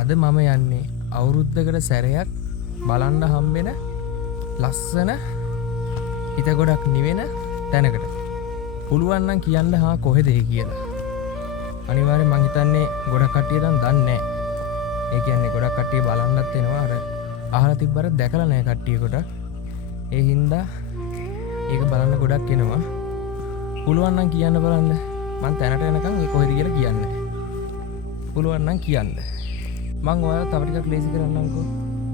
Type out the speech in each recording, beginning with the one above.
අද මම යන්නේ අවුරුද්දකට සැරයක් බලන්න හම්බෙන ලස්සන හිත ගොඩක් නිවෙන තැනකට. පුළුවන්නම් කියන්න හා කොහෙද කියලා. අනිවාර්යෙන් මං හිතන්නේ ගොඩක් කට්ටිය දැන් දන්නේ නැහැ. ඒ කියන්නේ ගොඩක් කට්ටිය බලන්නත් වෙනවා අර අහලා තිබ්බර දැකලා නැහැ කට්ටියකට. ඒ හින්දා ඒක බලන්න ගොඩක් එනවා. පුළුවන් නම් කියන්න බලන්න. මං තැනට යනකම් ඒ කොහෙද කියලා කියන්නේ. පුළුවන් නම් කියන්න. මං ඔයාලා තව ටිකක් ලේසි කරන්නම්කෝ.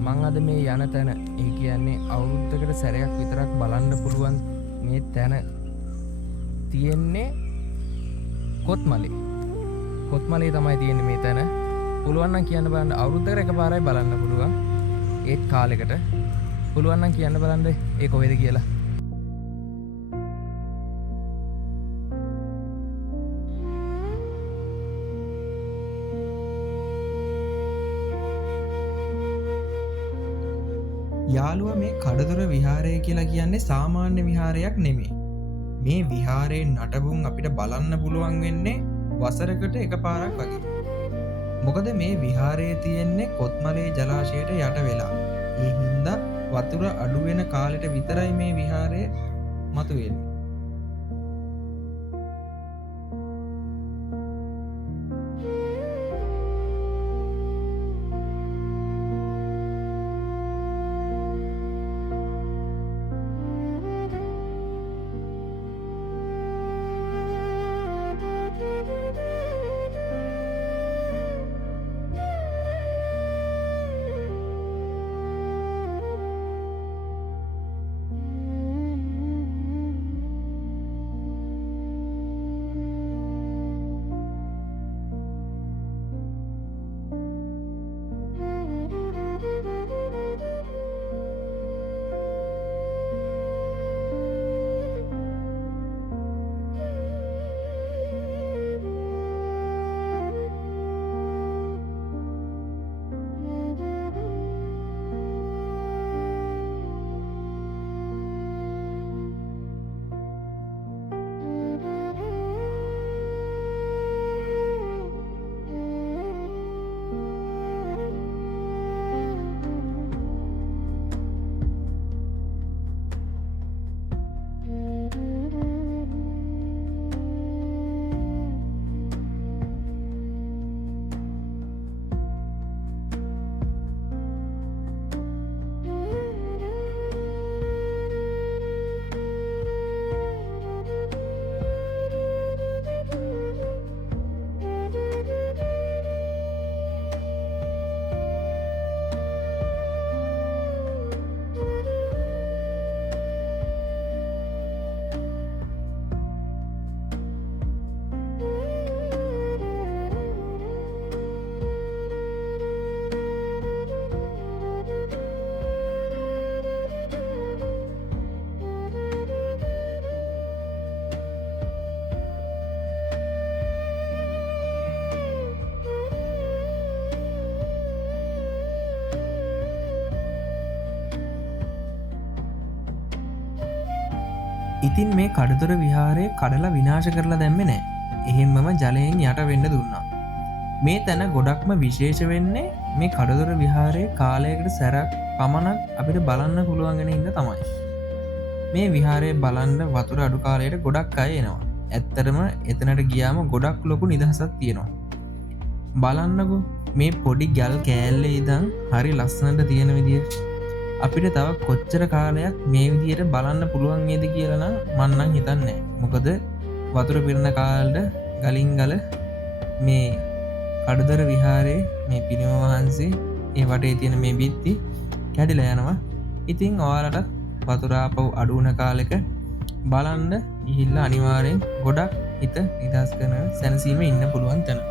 මං අද මේ යන තැන ඒ කියන්නේ අවුරුද්දකට සැරයක් විතරක් බලන්න පුළුවන් මේ තැන තියෙන්නේ කොත්මලේ. කොත්මලේ තමයි තියෙන්නේ මේ තැන. පුළුවන් නම් කියන්න බලන්න අවුරුද්දකට එකපාරයි බලන්න පුළුවන්. ඒත් කාලෙකට. පුළුවන් නම් කියන්න බලන්න ඒ කොහෙද කියලා. යාළුව මේ කඩතොර විහාරය කියලා කියන්නේ සාමාන්‍ය විහාරයක් නෙමේ. මේ විහාරයෙන් නටබුන් අපිට බලන්න පුළුවන් වෙන්නේ වසරකට එක පාරක් වගේ. මොකද මේ විහාරයේ තියෙන්නේ කොත්මලේ ජලාශයට යට වෙලා. ඒ හින්දා වතුර අඩු වෙන කාලෙට විතරයි මේ විහාරය මතුවෙන්නේ. ඉතින් මේ කඩතොර විහාරය කඩලා විනාශ කරලා දැම්මේ නෑ. එහෙම්මම ජලයෙන් යට වෙන්න දුන්නා. මේ තැන ගොඩක්ම විශේෂ වෙන්නේ මේ කඩතොර විහාරයේ කාලයකට සැරක් පමණක් අපිට බලන්න පුළුවන් වෙන හින්දා තමයි. මේ විහාරය බලන්න වතුර අඩු කාලයට ගොඩක් අය එනවා. ඇත්තටම එතනට ගියාම ගොඩක් ලොකු නිදහසක් තියෙනවා. බලන්නකෝ මේ පොඩි ගල් කෑල්ලේ ඉඳන් හරි ලස්සනට තියෙන විදිය අපිට තව කොච්චර කාලයක් මේ විදියට බලන්න පුළුවන් වේද කියලා නම් මම නම් හිතන්නේ. මොකද වතුර පිරෙන කාලෙට ගලින් ගල මේ කඩතොර විහාරයේ මේ පිළිම වහන්සේ ඒ වටේ තියෙන මේ බිත්ති කැඩිලා යනවා. ඉතින් ඔයාලටත් වතුර ආපහු අඩු වුණ කාලෙක බලන්න ගිහිල්ලා අනිවාර්යෙන් ගොඩක් හිත නිදහස් කරන සැනසීමේ ඉන්න පුළුවන් තැන.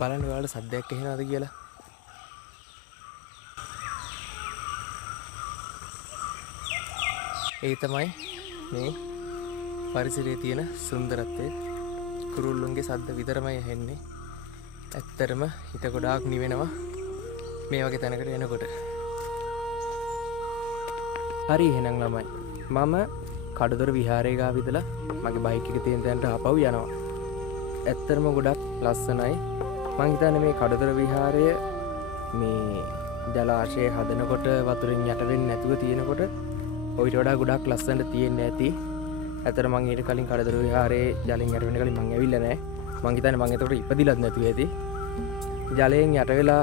බලන්න ඔයාලට සද්දයක් ඇහෙනවද කියලා. ඒ තමයි මේ පරිසරයේ තියෙන සුන්දරත්වය. කුරුල්ලුන්ගේ සද්ද විතරමයි ඇහෙන්නේ. ඇත්තටම හිත ගොඩාක් නිවෙනවා මේ වගේ තැනකට එනකොට. හරි එහෙනම් ළමයි. මම කඩදොර විහාරයේ ගාව ඉඳලා මගේ බයික් එක තියෙන තැනට ආපහු යනවා. ඇත්තටම ගොඩක් ලස්සනයි. මං හිතන්නේ මේ කඩදොර විහාරය මේ ජලාශය හදනකොට වතුරෙන් යට වෙන්නේ නැතුව තියෙනකොට ඔයිට වඩා ගොඩක් ලස්සනට තියෙන්නේ ඇති. ඇත්තට මං ඊට කලින් කඩදොර විහාරයේ ජලයෙන් යට වෙන කලින් මං ඇවිල්ලා නැහැ. මං හිතන්නේ මං එතකොට ඉපදිලත් නැතුව ඇති. ජලයෙන් යට වෙලා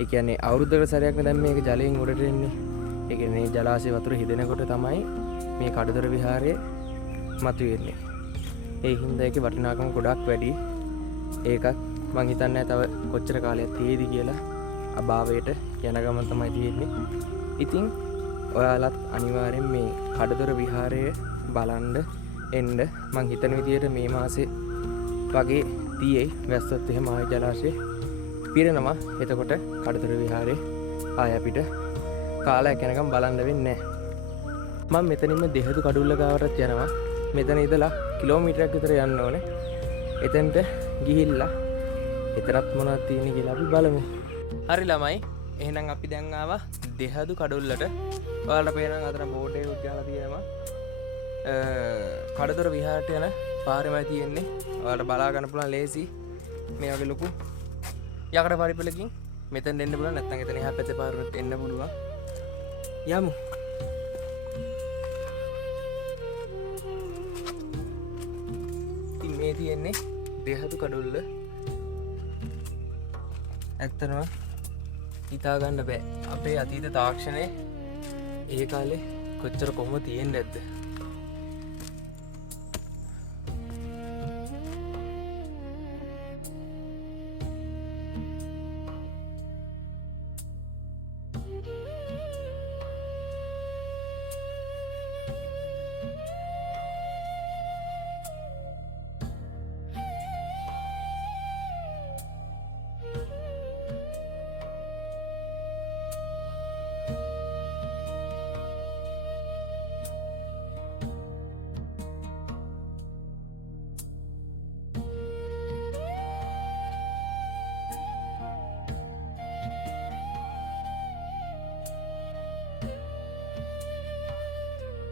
ඒ කියන්නේ අවුරුද්දකට සැරයක් නේ දැන් මේක ජලයෙන් උඩට එන්නේ. ඒ කියන්නේ ජලාශය වතුර හිදෙනකොට තමයි මේ කඩදොර විහාරය මතුවෙන්නේ. ඒ හින්දා ඒකේ වටිනාකම ගොඩක් වැඩි. ඒකත් මං හිතන්නේ තව කොච්චර කාලයක් තියෙයිද කියලා අභාවයට යන ගමන් තමයි තියෙන්නේ. ඉතින් ඔයාලත් අනිවාර්යෙන් මේ කඩදොර විහාරය බලන්න එන්න. මං හිතන විදියට මේ මාසේ වගේ තියෙයි වැස්සොත් එහෙම ආය ජලාශය පිරෙනවා. එතකොට කඩදොර විහාරේ ආය අපිට කාලයක් යනකම් බලන්න වෙන්නේ නැහැ. මම මෙතනින්ම දෙහදු කඩුල්ල ගාවටත් යනවා. මෙතන ඉඳලා කිලෝමීටරයක් විතර යන්න ඕනේ. එතෙන්ට ගිහිල්ලා එතරම් මොනවද තියෙන්නේ කියලා අපි බලමු. හරි ළමයි. එහෙනම් අපි දැන් ආවා දෙහදු කඩුල්ලට. ඔයාලට පේනවා අතන බෝඩ් එකක් ගහලා තියෙනවා. කඩදොර විහාරයට යන පාරෙමයි තියෙන්නේ. ඔයාලට බලා ගන්න පුළුවන් ලේසි. මේ වගේ ලොකු යකඩ පරිපලකින් මෙතෙන් එන්න පුළුවන්. නැත්නම් එතන එහා පැත්තේ පාරට එන්න පුළුවන්. යමු. ඉතින් මේ තියෙන්නේ දෙහදු කඩුල්ල. ඇත්තටම හිතා ගන්න බෑ අපේ අතීත තාක්ෂණය ඒ කාලේ කොච්චර කොහොම තියෙන්නේ නැද්ද.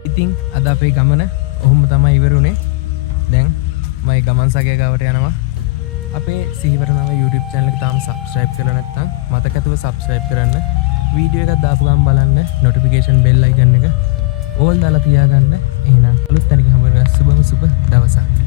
ඉතින් අද අපේ ගමන ඔහොම තමයි ඉවරුනේ. දැන් මම ගමන් සගය ගාවට යනවා. අපේ සිහිවර නව YouTube channel එක තාම subscribe කරලා නැත්නම් මතකතුව subscribe කරන්න. වීඩියෝ එකක් දාපු ගමන් බලන්න notification bell icon එක all දාලා තියාගන්න. එහෙනම් අලුත් තැනක හම්බ වෙනවා. සුබම සුබ දවසක්.